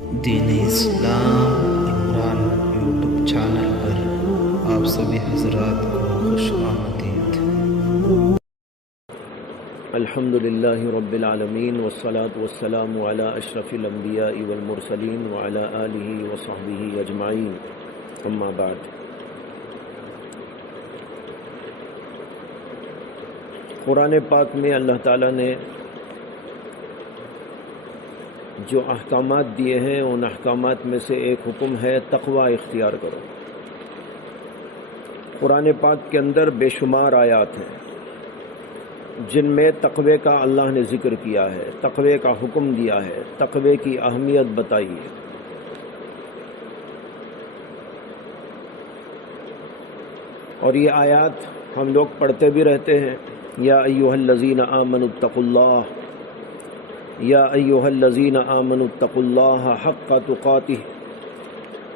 دین اسلام Imran YouTube channel پر آپ سبھی حضرات کو خوش آمدید۔ الحمدللہ رب العالمین والصلاة والسلام علی اشرف الانبیاء والمرسلین وعلی آلہ وصحبہ اجمعین، اما بعد۔ قرآن پاک میں اللہ تعالیٰ نے جو احکامات دیے ہیں ان احکامات میں سے ایک حکم ہے تقوی اختیار کرو۔ قرآن پاک کے اندر بے شمار آیات ہیں جن میں تقوی کا اللہ نے ذکر کیا ہے، تقوی کا حکم دیا ہے، تقوی کی اہمیت بتائی ہے۔ اور یہ آیات ہم لوگ پڑھتے بھی رہتے ہیں، یا ایھا الذین آمنوا اتقوا اللہ، یا ایھا الذین آمنوا اتقوا اللہ حق تقاتہ،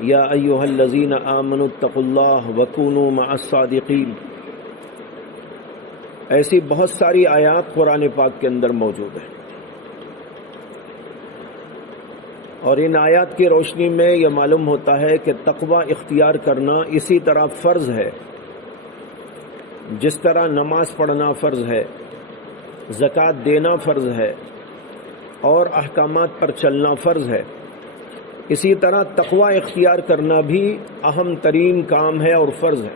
یا ایھا الذین آمنوا اتقوا اللہ وکونوا مع الصادقین۔ ایسی بہت ساری آیات قرآن پاک کے اندر موجود ہیں، اور ان آیات کی روشنی میں یہ معلوم ہوتا ہے کہ تقوی اختیار کرنا اسی طرح فرض ہے جس طرح نماز پڑھنا فرض ہے، زکوٰۃ دینا فرض ہے اور احکامات پر چلنا فرض ہے، اسی طرح تقوی اختیار کرنا بھی اہم ترین کام ہے اور فرض ہے۔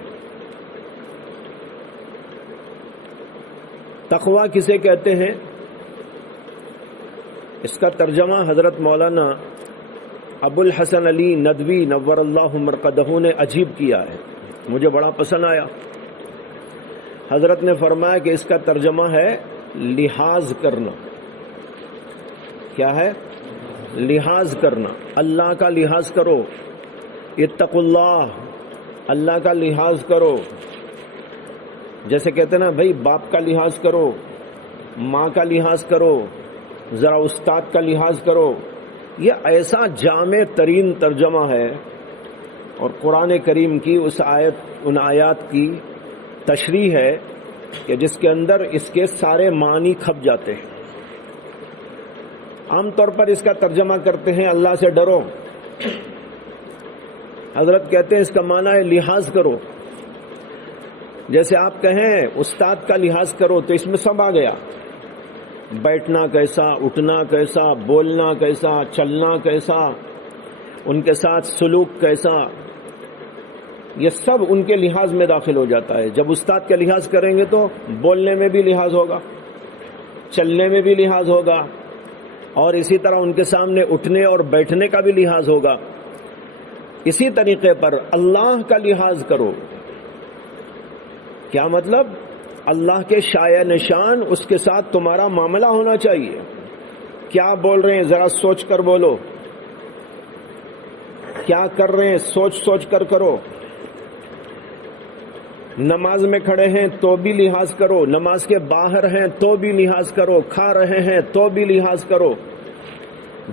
تقوی کسے کہتے ہیں؟ اس کا ترجمہ حضرت مولانا ابو الحسن علی ندوی نور اللہ مرقدہ نے عجیب کیا ہے، مجھے بڑا پسند آیا۔ حضرت نے فرمایا کہ اس کا ترجمہ ہے لحاظ کرنا۔ کیا ہے؟ لحاظ کرنا، اللہ کا لحاظ کرو، اتقوا اللہ، اللہ کا لحاظ کرو۔ جیسے کہتے ہیں نا بھائی، باپ کا لحاظ کرو، ماں کا لحاظ کرو، ذرا استاد کا لحاظ کرو۔ یہ ایسا جامع ترین ترجمہ ہے، اور قرآن کریم کی ان آیات کی تشریح ہے کہ جس کے اندر اس کے سارے معنی کھپ جاتے ہیں۔ عام طور پر اس کا ترجمہ کرتے ہیں اللہ سے ڈرو، حضرت کہتے ہیں اس کا معنی ہے لحاظ کرو۔ جیسے آپ کہیں استاد کا لحاظ کرو تو اس میں سب آ گیا، بیٹھنا کیسا، اٹھنا کیسا، بولنا کیسا، چلنا کیسا، ان کے ساتھ سلوک کیسا، یہ سب ان کے لحاظ میں داخل ہو جاتا ہے۔ جب استاد کا لحاظ کریں گے تو بولنے میں بھی لحاظ ہوگا، چلنے میں بھی لحاظ ہوگا، اور اسی طرح ان کے سامنے اٹھنے اور بیٹھنے کا بھی لحاظ ہوگا۔ اسی طریقے پر اللہ کا لحاظ کرو۔ کیا مطلب؟ اللہ کے شایع نشان اس کے ساتھ تمہارا معاملہ ہونا چاہیے۔ کیا بول رہے ہیں ذرا سوچ کر بولو، کیا کر رہے ہیں سوچ سوچ کر کرو۔ نماز میں کھڑے ہیں تو بھی لحاظ کرو، نماز کے باہر ہیں تو بھی لحاظ کرو، کھا رہے ہیں تو بھی لحاظ کرو،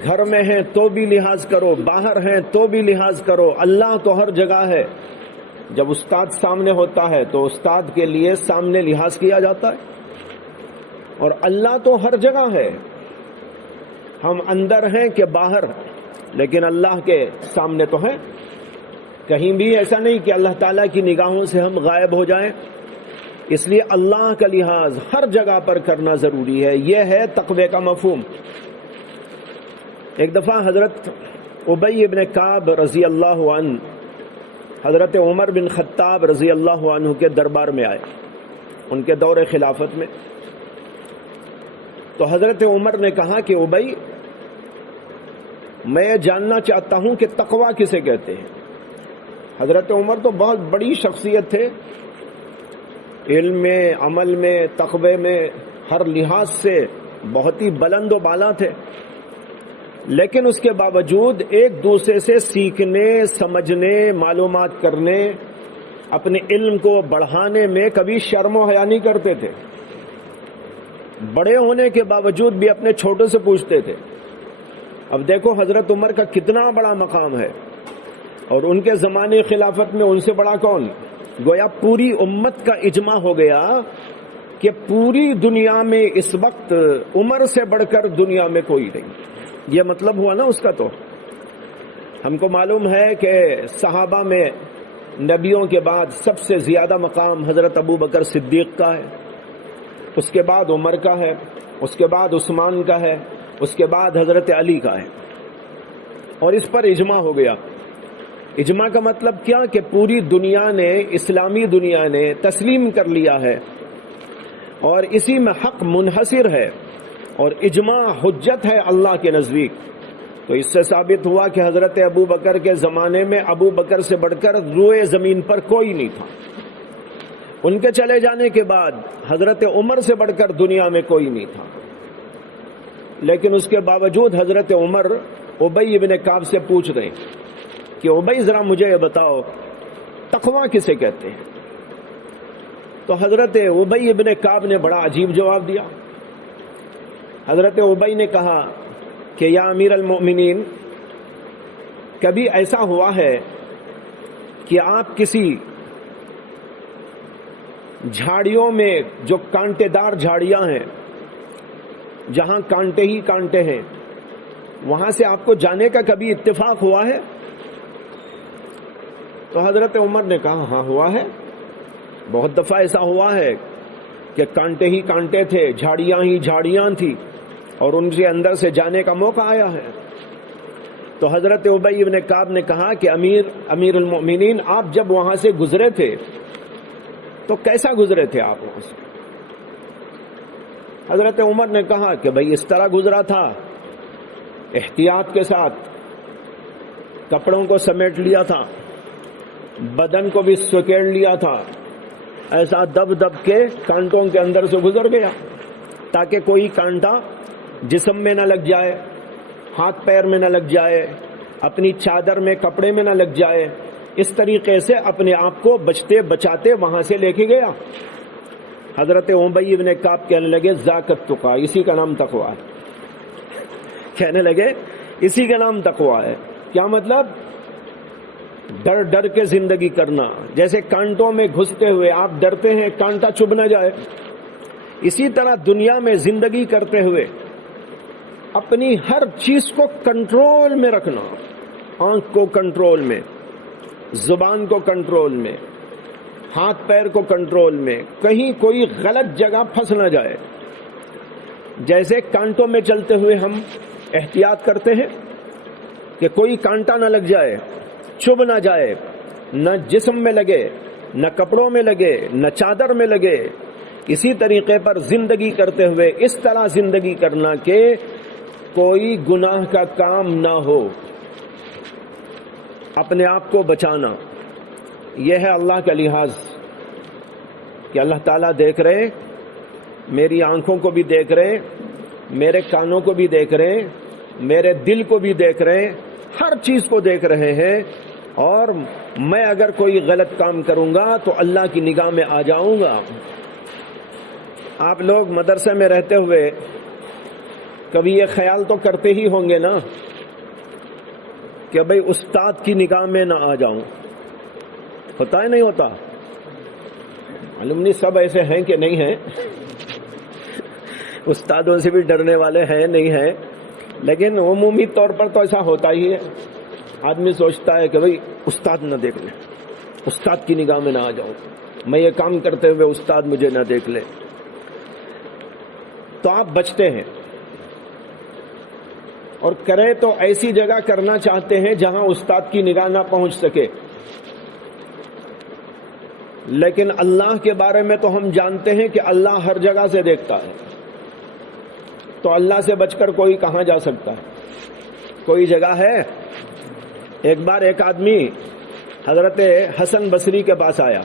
گھر میں ہیں تو بھی لحاظ کرو، باہر ہیں تو بھی لحاظ کرو۔ اللہ تو ہر جگہ ہے۔ جب استاد سامنے ہوتا ہے تو استاد کے لیے سامنے لحاظ کیا جاتا ہے، اور اللہ تو ہر جگہ ہے۔ ہم اندر ہیں کہ باہر، لیکن اللہ کے سامنے تو ہیں۔ کہیں بھی ایسا نہیں کہ اللہ تعالیٰ کی نگاہوں سے ہم غائب ہو جائیں، اس لیے اللہ کا لحاظ ہر جگہ پر کرنا ضروری ہے۔ یہ ہے تقوی کا مفہوم۔ ایک دفعہ حضرت ابی ابن کعب رضی اللہ عنہ حضرت عمر بن خطاب رضی اللہ عنہ کے دربار میں آئے، ان کے دور خلافت میں۔ تو حضرت عمر نے کہا کہ ابی، میں جاننا چاہتا ہوں کہ تقوی کسے کہتے ہیں۔ حضرت عمر تو بہت بڑی شخصیت تھے، علم میں، عمل میں، تقوی میں، ہر لحاظ سے بہت ہی بلند و بالا تھے، لیکن اس کے باوجود ایک دوسرے سے سیکھنے، سمجھنے، معلومات کرنے، اپنے علم کو بڑھانے میں کبھی شرم و حیا نہیں کرتے تھے۔ بڑے ہونے کے باوجود بھی اپنے چھوٹے سے پوچھتے تھے۔ اب دیکھو حضرت عمر کا کتنا بڑا مقام ہے، اور ان کے زمانے خلافت میں ان سے بڑا کون؟ گویا پوری امت کا اجماع ہو گیا کہ پوری دنیا میں اس وقت عمر سے بڑھ کر دنیا میں کوئی نہیں۔ یہ مطلب ہوا نا اس کا۔ تو ہم کو معلوم ہے کہ صحابہ میں نبیوں کے بعد سب سے زیادہ مقام حضرت ابو بکر صدیق کا ہے، اس کے بعد عمر کا ہے، اس کے بعد عثمان کا ہے، اس کے بعد حضرت علی کا ہے، اور اس پر اجماع ہو گیا۔ اجماع کا مطلب کیا کہ پوری دنیا نے، اسلامی دنیا نے تسلیم کر لیا ہے اور اسی میں حق منحصر ہے، اور اجماع حجت ہے اللہ کے نزدیک۔ تو اس سے ثابت ہوا کہ حضرت ابو بکر کے زمانے میں ابو بکر سے بڑھ کر روئے زمین پر کوئی نہیں تھا، ان کے چلے جانے کے بعد حضرت عمر سے بڑھ کر دنیا میں کوئی نہیں تھا، لیکن اس کے باوجود حضرت عمر ابی ابن کعب سے پوچھ رہے کہ ابی ذرا مجھے یہ بتاؤ تقویٰ کسے کہتے ہیں؟ تو حضرت ابی ابن کعب نے بڑا عجیب جواب دیا۔ حضرت ابی نے کہا کہ یا امیر المؤمنین، کبھی ایسا ہوا ہے کہ آپ کسی جھاڑیوں میں، جو کانٹے دار جھاڑیاں ہیں، جہاں کانٹے ہی کانٹے ہیں، وہاں سے آپ کو جانے کا کبھی اتفاق ہوا ہے؟ تو حضرت عمر نے کہا ہاں ہوا ہے، بہت دفعہ ایسا ہوا ہے کہ کانٹے ہی کانٹے تھے، جھاڑیاں ہی جھاڑیاں تھی، اور ان سے اندر سے جانے کا موقع آیا ہے۔ تو حضرت ابی ابن کعب نے کہا کہ امیر المؤمنین، آپ جب وہاں سے گزرے تھے تو کیسا گزرے تھے آپ وہاں سے؟ حضرت عمر نے کہا کہ بھئی اس طرح گزرا تھا، احتیاط کے ساتھ کپڑوں کو سمیٹ لیا تھا، بدن کو بھی سکیڑ لیا تھا، ایسا دب دب کے کانٹوں کے اندر سے گزر گیا تاکہ کوئی کانٹا جسم میں نہ لگ جائے، ہاتھ پیر میں نہ لگ جائے، اپنی چادر میں، کپڑے میں نہ لگ جائے۔ اس طریقے سے اپنے آپ کو بچتے بچاتے وہاں سے لے کے گیا۔ حضرت ابی ابن کعب کہنے لگے ذاک التقیٰ، اسی کا نام تقویٰ ہے۔ کہنے لگے اسی کا نام تقویٰ ہے۔ کیا مطلب؟ ڈر ڈر کے زندگی کرنا، جیسے کانٹوں میں گھستے ہوئے آپ ڈرتے ہیں کانٹا چبھ نہ جائے، اسی طرح دنیا میں زندگی کرتے ہوئے اپنی ہر چیز کو کنٹرول میں رکھنا، آنکھ کو کنٹرول میں، زبان کو کنٹرول میں، ہاتھ پیر کو کنٹرول میں، کہیں کوئی غلط جگہ پھنس نہ جائے۔ جیسے کانٹوں میں چلتے ہوئے ہم احتیاط کرتے ہیں کہ کوئی کانٹا نہ لگ جائے، چبھ نہ جائے، نہ جسم میں لگے، نہ کپڑوں میں لگے، نہ چادر میں لگے، اسی طریقے پر زندگی کرتے ہوئے اس طرح زندگی کرنا کہ کوئی گناہ کا کام نہ ہو، اپنے آپ کو بچانا۔ یہ ہے اللہ کا لحاظ کہ اللہ تعالیٰ دیکھ رہے، میری آنکھوں کو بھی دیکھ رہے، میرے کانوں کو بھی دیکھ رہے، میرے دل کو بھی دیکھ رہے، ہر چیز کو دیکھ رہے ہیں، اور میں اگر کوئی غلط کام کروں گا تو اللہ کی نگاہ میں آ جاؤں گا۔ آپ لوگ مدرسے میں رہتے ہوئے کبھی یہ خیال تو کرتے ہی ہوں گے نا کہ بھئی استاد کی نگاہ میں نہ آ جاؤں، ہوتا ہے نہیں ہوتا؟ معلوم نہیں سب ایسے ہیں کہ نہیں ہیں، استادوں سے بھی ڈرنے والے ہیں نہیں ہیں، لیکن عمومی طور پر تو ایسا ہوتا ہی ہے۔ آدمی سوچتا ہے کہ بھئی استاد نہ دیکھ لے، استاد کی نگاہ میں نہ آ جاؤں، میں یہ کام کرتے ہوئے استاد مجھے نہ دیکھ لے، تو آپ بچتے ہیں، اور کرے تو ایسی جگہ کرنا چاہتے ہیں جہاں استاد کی نگاہ نہ پہنچ سکے۔ لیکن اللہ کے بارے میں تو ہم جانتے ہیں کہ اللہ ہر جگہ سے دیکھتا ہے، تو اللہ سے بچ کر کوئی کہاں جا سکتا ہے؟ کوئی جگہ ہے؟ ایک بار ایک آدمی حضرت حسن بصری کے پاس آیا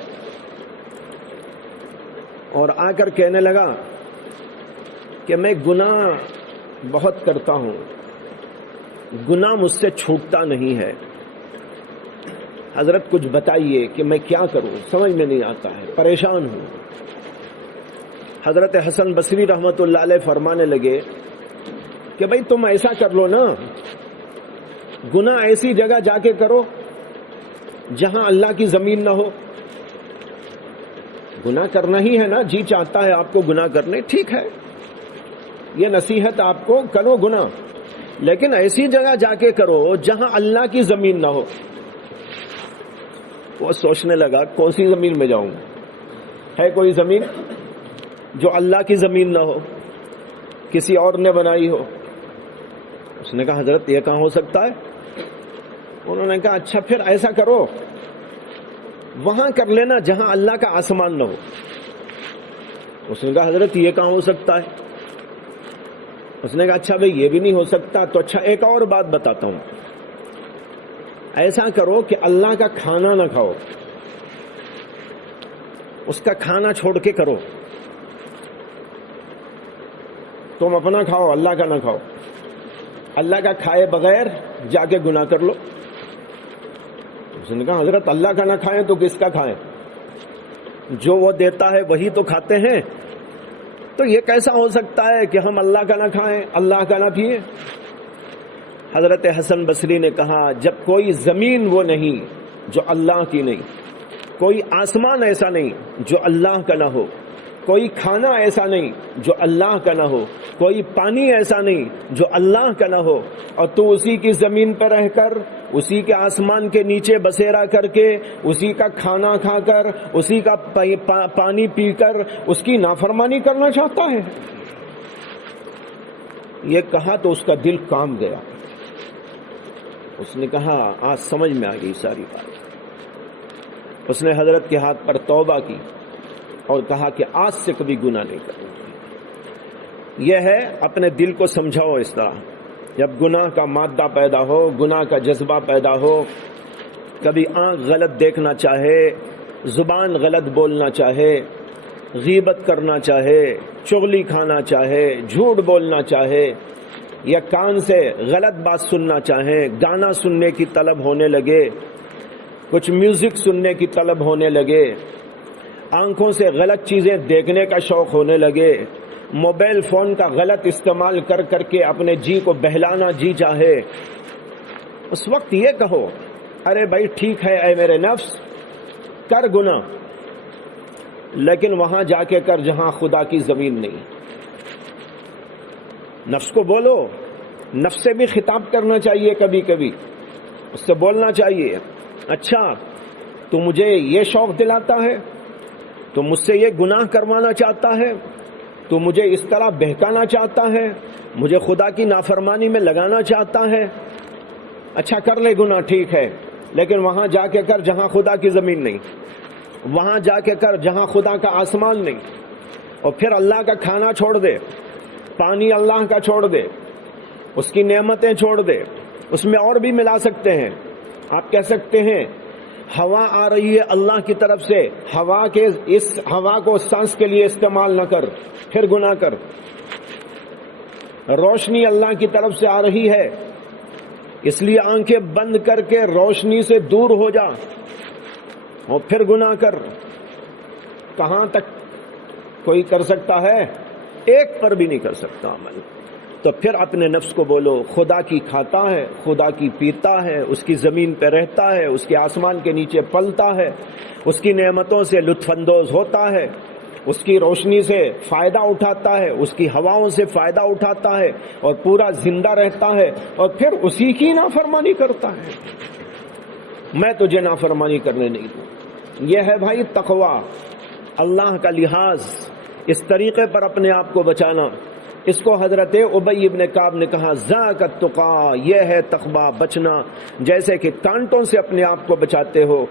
اور آ کر کہنے لگا کہ میں گناہ بہت کرتا ہوں، گناہ مجھ سے چھوٹتا نہیں ہے، حضرت کچھ بتائیے کہ میں کیا کروں، سمجھ میں نہیں آتا ہے، پریشان ہوں۔ حضرت حسن بصری رحمت اللہ علیہ فرمانے لگے کہ بھئی تم ایسا کر لو نا، گناہ ایسی جگہ جا کے کرو جہاں اللہ کی زمین نہ ہو۔ گناہ کرنا ہی ہے نا، جی چاہتا ہے آپ کو گناہ کرنے، ٹھیک ہے، یہ نصیحت آپ کو، کرو گناہ، لیکن ایسی جگہ جا کے کرو جہاں اللہ کی زمین نہ ہو. وہ سوچنے لگا کون سی زمین میں جاؤں؟ ہے کوئی زمین جو اللہ کی زمین نہ ہو، کسی اور نے بنائی ہو؟ اس نے کہا حضرت یہ کہاں ہو سکتا ہے؟ انہوں نے کہا اچھا پھر ایسا کرو، وہاں کر لینا جہاں اللہ کا آسمان نہ ہو. اس نے کہا حضرت یہ کہاں ہو سکتا ہے؟ اس نے کہا اچھا بھئی یہ بھی نہیں ہو سکتا تو اچھا ایک اور بات بتاتا ہوں، ایسا کرو کہ اللہ کا کھانا نہ کھاؤ، اس کا کھانا چھوڑ کے کرو. تم اپنا کھاؤ، اللہ کا نہ کھاؤ. اللہ کا کھائے بغیر جا کے گناہ کر لو. اس نے کہا حضرت اللہ کا نہ کھائیں تو کس کا کھائیں؟ جو وہ دیتا ہے وہی تو کھاتے ہیں. تو یہ کیسا ہو سکتا ہے کہ ہم اللہ کا نہ کھائیں، اللہ کا نہ پیئیں؟ حضرت حسن بصری نے کہا جب کوئی زمین وہ نہیں جو اللہ کی نہیں، کوئی آسمان ایسا نہیں جو اللہ کا نہ ہو، کوئی کھانا ایسا نہیں جو اللہ کا نہ ہو، کوئی پانی ایسا نہیں جو اللہ کا نہ ہو، اور تو اسی کی زمین پر رہ کر، اسی کے آسمان کے نیچے بسیرا کر کے، اسی کا کھانا کھا کر، اسی کا پانی پی کر اس کی نافرمانی کرنا چاہتا ہے. یہ کہا تو اس کا دل کام گیا. اس نے کہا آج سمجھ میں آ گئی ساری بات. اس نے حضرت کے ہاتھ پر توبہ کی اور کہا کہ آج سے کبھی گناہ نہیں کرنا. یہ ہے اپنے دل کو سمجھاؤ اس طرح. جب گناہ کا مادہ پیدا ہو، گناہ کا جذبہ پیدا ہو، کبھی آنکھ غلط دیکھنا چاہے، زبان غلط بولنا چاہے، غیبت کرنا چاہے، چغلی کھانا چاہے، جھوٹ بولنا چاہے، یا کان سے غلط بات سننا چاہیں، گانا سننے کی طلب ہونے لگے، کچھ میوزک سننے کی طلب ہونے لگے، آنکھوں سے غلط چیزیں دیکھنے کا شوق ہونے لگے، موبائل فون کا غلط استعمال کر کر کے اپنے جی کو بہلانا جی چاہے، اس وقت یہ کہو ارے بھائی ٹھیک ہے اے میرے نفس، کر گناہ، لیکن وہاں جا کے کر جہاں خدا کی زمین نہیں. نفس کو بولو، نفس سے بھی خطاب کرنا چاہیے، کبھی کبھی اس سے بولنا چاہیے اچھا تو مجھے یہ شوق دلاتا ہے، تو مجھ سے یہ گناہ کروانا چاہتا ہے، تو مجھے اس طرح بہکانا چاہتا ہے، مجھے خدا کی نافرمانی میں لگانا چاہتا ہے. اچھا کر لے گناہ ٹھیک ہے، لیکن وہاں جا کے کر جہاں خدا کی زمین نہیں، وہاں جا کے کر جہاں خدا کا آسمان نہیں. اور پھر اللہ کا کھانا چھوڑ دے، پانی اللہ کا چھوڑ دے، اس کی نعمتیں چھوڑ دے. اس میں اور بھی ملا سکتے ہیں. آپ کہہ سکتے ہیں ہوا آ رہی ہے اللہ کی طرف سے، اس ہوا کو سانس کے لیے استعمال نہ کر، پھر گناہ کر. روشنی اللہ کی طرف سے آ رہی ہے، اس لیے آنکھیں بند کر کے روشنی سے دور ہو جا اور پھر گناہ کر. کہاں تک کوئی کر سکتا ہے؟ ایک پر بھی نہیں کر سکتا عمل. تو پھر اپنے نفس کو بولو خدا کی کھاتا ہے، خدا کی پیتا ہے، اس کی زمین پہ رہتا ہے، اس کے آسمان کے نیچے پلتا ہے، اس کی نعمتوں سے لطف اندوز ہوتا ہے، اس کی روشنی سے فائدہ اٹھاتا ہے، اس کی ہواؤں سے فائدہ اٹھاتا ہے اور پورا زندہ رہتا ہے، اور پھر اسی کی نافرمانی کرتا ہے. میں تجھے نافرمانی کرنے نہیں دوں. یہ ہے بھائی تقویٰ، اللہ کا لحاظ، اس طریقے پر اپنے آپ کو بچانا. اس کو حضرت ابی ابن کعب نے کہا ذاک التقیٰ، یہ ہے تقویٰ، بچنا. جیسے کہ کانٹوں سے اپنے آپ کو بچاتے ہو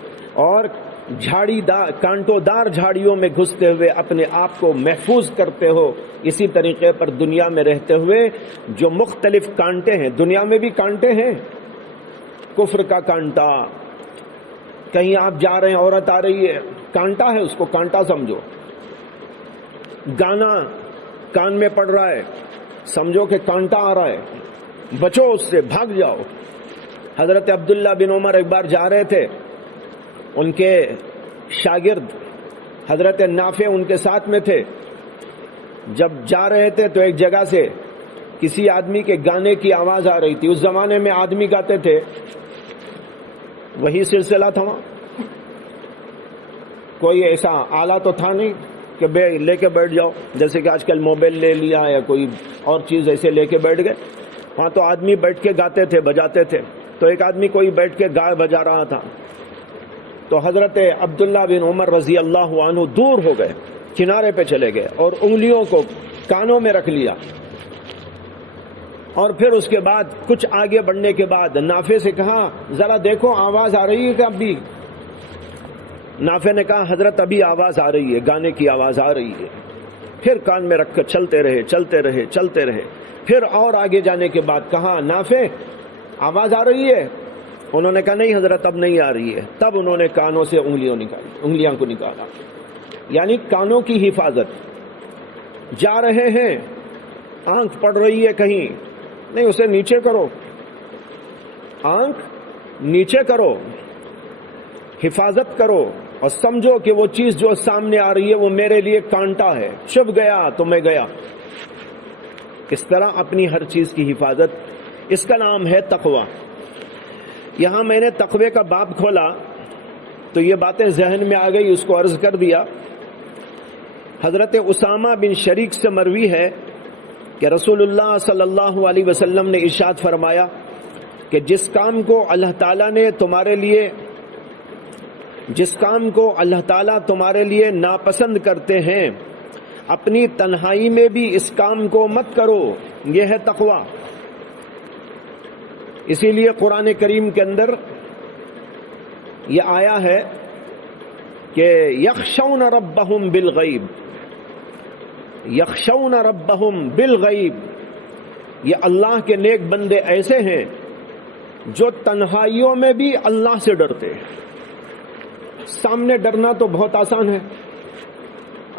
اور کانٹوں دار جھاڑیوں میں گھستے ہوئے اپنے آپ کو محفوظ کرتے ہو، اسی طریقے پر دنیا میں رہتے ہوئے جو مختلف کانٹے ہیں، دنیا میں بھی کانٹے ہیں. کفر کا کانٹا، کہیں آپ جا رہے ہیں عورت آ رہی ہے، کانٹا ہے، اس کو کانٹا سمجھو. گانا کان میں پڑ رہا ہے، سمجھو کہ کانٹا آ رہا ہے، بچو اس سے، بھاگ جاؤ. حضرت عبداللہ بن عمر ایک بار جا رہے تھے، ان کے شاگرد حضرت نافع ان کے ساتھ میں تھے. جب جا رہے تھے تو ایک جگہ سے کسی آدمی کے گانے کی آواز آ رہی تھی. اس زمانے میں آدمی گاتے تھے، وہی سلسلہ تھا وہاں. کوئی ایسا آلہ تو تھا نہیں کہ لے کے بیٹھ جاؤ، جیسے کہ آج کل موبائل لے لیا یا کوئی اور چیز ایسے لے کے بیٹھ گئے. وہاں تو آدمی بیٹھ کے گاتے تھے بجاتے تھے، تو ایک آدمی کوئی بیٹھ کے گائے بجا رہا تھا، تو حضرت عبداللہ بن عمر رضی اللہ عنہ دور ہو گئے، کنارے پہ چلے گئے اور انگلیوں کو کانوں میں رکھ لیا، اور پھر اس کے بعد کچھ آگے بڑھنے کے بعد نافع سے کہا ذرا دیکھو آواز آ رہی ہے کہ ابھی؟ نافع نے کہا حضرت ابھی آواز آ رہی ہے، گانے کی آواز آ رہی ہے۔ پھر کان میں رکھ کر چلتے رہے چلتے رہے چلتے رہے، پھر اور آگے جانے کے بعد کہا نافع آواز آ رہی ہے؟ انہوں نے کہا نہیں حضرت اب نہیں آ رہی ہے۔ تب انہوں نے کانوں سے انگلیاں کو نکالا، یعنی کانوں کی حفاظت۔ جا رہے ہیں، آنکھ پڑ رہی ہے کہیں، نہیں اسے نیچے کرو، آنکھ نیچے کرو، حفاظت کرو، اور سمجھو کہ وہ چیز جو سامنے آ رہی ہے وہ میرے لیے کانٹا ہے، چبھ گیا تو میں گیا۔ اس طرح اپنی ہر چیز کی حفاظت، اس کا نام ہے تقوی۔ یہاں میں نے تقوی کا باب کھولا تو یہ باتیں ذہن میں آ گئی، اس کو عرض کر دیا۔ حضرت اسامہ بن شریک سے مروی ہے کہ رسول اللہ صلی اللہ علیہ وسلم نے ارشاد فرمایا کہ جس کام کو اللہ تعالیٰ تمہارے لیے ناپسند کرتے ہیں اپنی تنہائی میں بھی اس کام کو مت کرو، یہ ہے تقوی۔ اسی لیے قرآن کریم کے اندر یہ آیا ہے کہ یخشون ربہم بالغیب، یخشون ربہم بالغیب، یہ اللہ کے نیک بندے ایسے ہیں جو تنہائیوں میں بھی اللہ سے ڈرتے ہیں۔ سامنے ڈرنا تو بہت آسان ہے،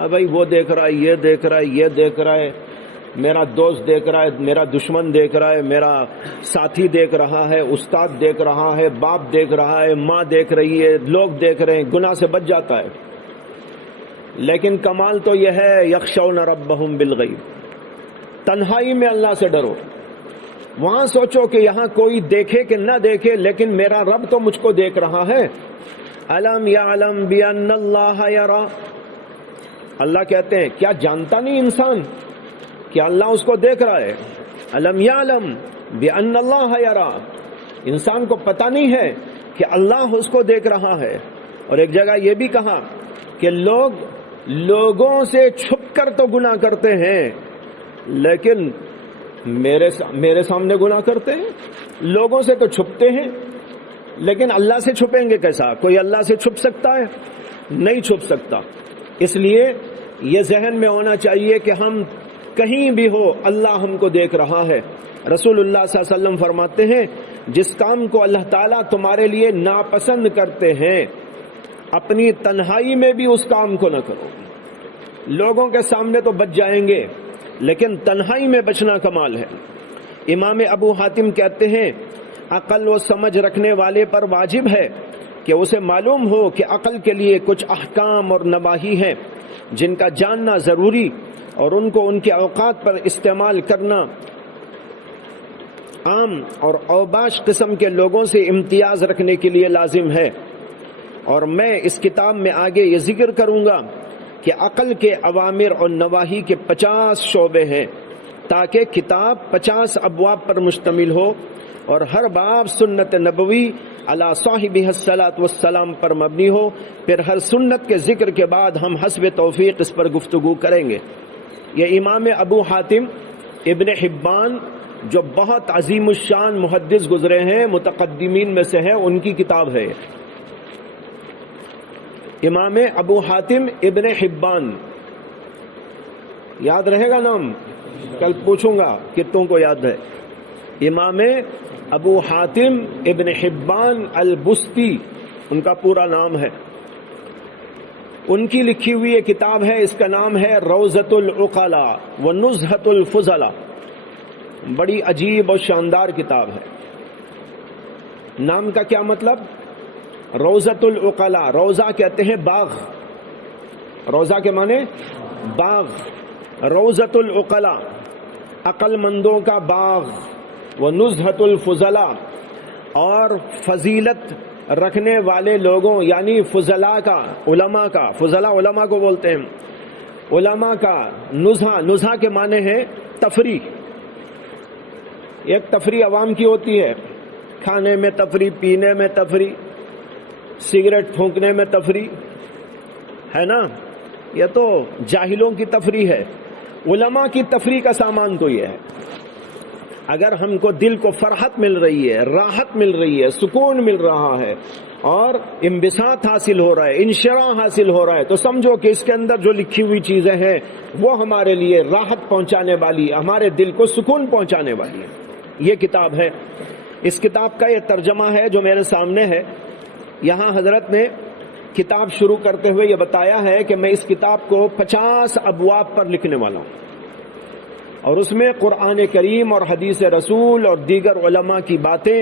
بھائی وہ دیکھ رہا ہے، یہ دیکھ رہا ہے، یہ دیکھ رہا ہے، میرا دوست دیکھ رہا ہے، میرا دشمن دیکھ رہا ہے، میرا ساتھی دیکھ رہا ہے، استاد دیکھ رہا ہے، باپ دیکھ رہا ہے، ماں دیکھ رہی ہے، لوگ دیکھ رہے ہیں، گناہ سے بچ جاتا ہے۔ لیکن کمال تو یہ ہے یخشون ربہم بالغیب، تنہائی میں اللہ سے ڈرو۔ وہاں سوچو کہ یہاں کوئی دیکھے کہ نہ دیکھے، لیکن میرا رب تو مجھ کو دیکھ رہا ہے۔ الم یعلم بان اللہ یری، اللہ کہتے ہیں کیا جانتا نہیں انسان کہ اللہ اس کو دیکھ رہا ہے؟ الم یعلم بان اللہ یری، انسان کو پتہ نہیں ہے کہ اللہ اس کو دیکھ رہا ہے۔ اور ایک جگہ یہ بھی کہا کہ لوگوں سے چھپ کر تو گناہ کرتے ہیں، لیکن میرے سامنے گناہ کرتے ہیں۔ لوگوں سے تو چھپتے ہیں، لیکن اللہ سے چھپیں گے کیسا؟ کوئی اللہ سے چھپ سکتا ہے؟ نہیں چھپ سکتا۔ اس لیے یہ ذہن میں ہونا چاہیے کہ ہم کہیں بھی ہو اللہ ہم کو دیکھ رہا ہے۔ رسول اللہ صلی اللہ علیہ وسلم فرماتے ہیں جس کام کو اللہ تعالیٰ تمہارے لیے ناپسند کرتے ہیں اپنی تنہائی میں بھی اس کام کو نہ کرو۔ لوگوں کے سامنے تو بچ جائیں گے، لیکن تنہائی میں بچنا کمال ہے۔ امام ابو حاتم کہتے ہیں عقل و سمجھ رکھنے والے پر واجب ہے کہ اسے معلوم ہو کہ عقل کے لیے کچھ احکام اور نواہی ہیں جن کا جاننا ضروری اور ان کو ان کے اوقات پر استعمال کرنا عام اور اوباش قسم کے لوگوں سے امتیاز رکھنے کے لیے لازم ہے۔ اور میں اس کتاب میں آگے یہ ذکر کروں گا کہ عقل کے اوامر اور نواہی کے 50 شعبے ہیں، تاکہ کتاب 50 ابواب پر مشتمل ہو اور ہر باب سنت نبوی علی صاحبہ الصلاۃ والسلام پر مبنی ہو۔ پھر ہر سنت کے ذکر کے بعد ہم حسب توفیق اس پر گفتگو کریں گے۔ یہ امام ابو حاتم ابن حبان جو بہت عظیم الشان محدث گزرے ہیں، متقدمین میں سے ہے، ان کی کتاب ہے۔ امام ابو حاتم ابن حبان، یاد رہے گا نام؟ کل پوچھوں گا کتنوں کو یاد ہے۔ امام ابو حاتم ابن حبان البستی ان کا پورا نام ہے۔ ان کی لکھی ہوئی یہ کتاب ہے، اس کا نام ہے روضۃ العقلاء و نزہۃ الفضلاء۔ بڑی عجیب اور شاندار کتاب ہے۔ نام کا کیا مطلب؟ روضۃ العقلاء، روضہ کہتے ہیں باغ، روضہ کے معنی باغ، روضۃ العقلاء عقل مندوں کا باغ، و نزہۃ الفضلاء اور فضیلت رکھنے والے لوگوں یعنی فضلاء کا، علماء کا، فضلاء علماء کو بولتے ہیں، علماء کا نزہہ، نزہہ کے معنی ہے تفریح، ایک تفریح عوام کی ہوتی ہے، کھانے میں تفریح، پینے میں تفریح، سگریٹ پھونکنے میں تفریح ہے نا، یہ تو جاہلوں کی تفریح ہے۔ علماء کی تفریح کا سامان تو یہ ہے، اگر ہم کو دل کو فرحت مل رہی ہے، راحت مل رہی ہے، سکون مل رہا ہے اور انبساط حاصل ہو رہا ہے، انشراح حاصل ہو رہا ہے، تو سمجھو کہ اس کے اندر جو لکھی ہوئی چیزیں ہیں وہ ہمارے لیے راحت پہنچانے والی، ہمارے دل کو سکون پہنچانے والی ہے۔ یہ کتاب ہے، اس کتاب کا یہ ترجمہ ہے جو میرے سامنے ہے۔ یہاں حضرت نے کتاب شروع کرتے ہوئے یہ بتایا ہے کہ میں اس کتاب کو 50 ابواب پر لکھنے والا ہوں، اور اس میں قرآن کریم اور حدیث رسول اور دیگر علماء کی باتیں،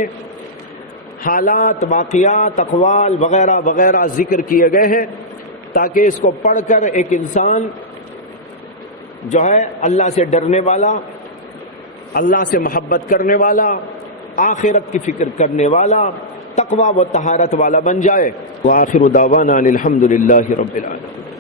حالات، واقعات، اقوال وغیرہ وغیرہ ذکر کیے گئے ہیں، تاکہ اس کو پڑھ کر ایک انسان جو ہے اللہ سے ڈرنے والا، اللہ سے محبت کرنے والا، آخرت کی فکر کرنے والا، تقوی و طہارت والا بن جائے۔ وآخر دعوانا الحمد للہ رب العالمین۔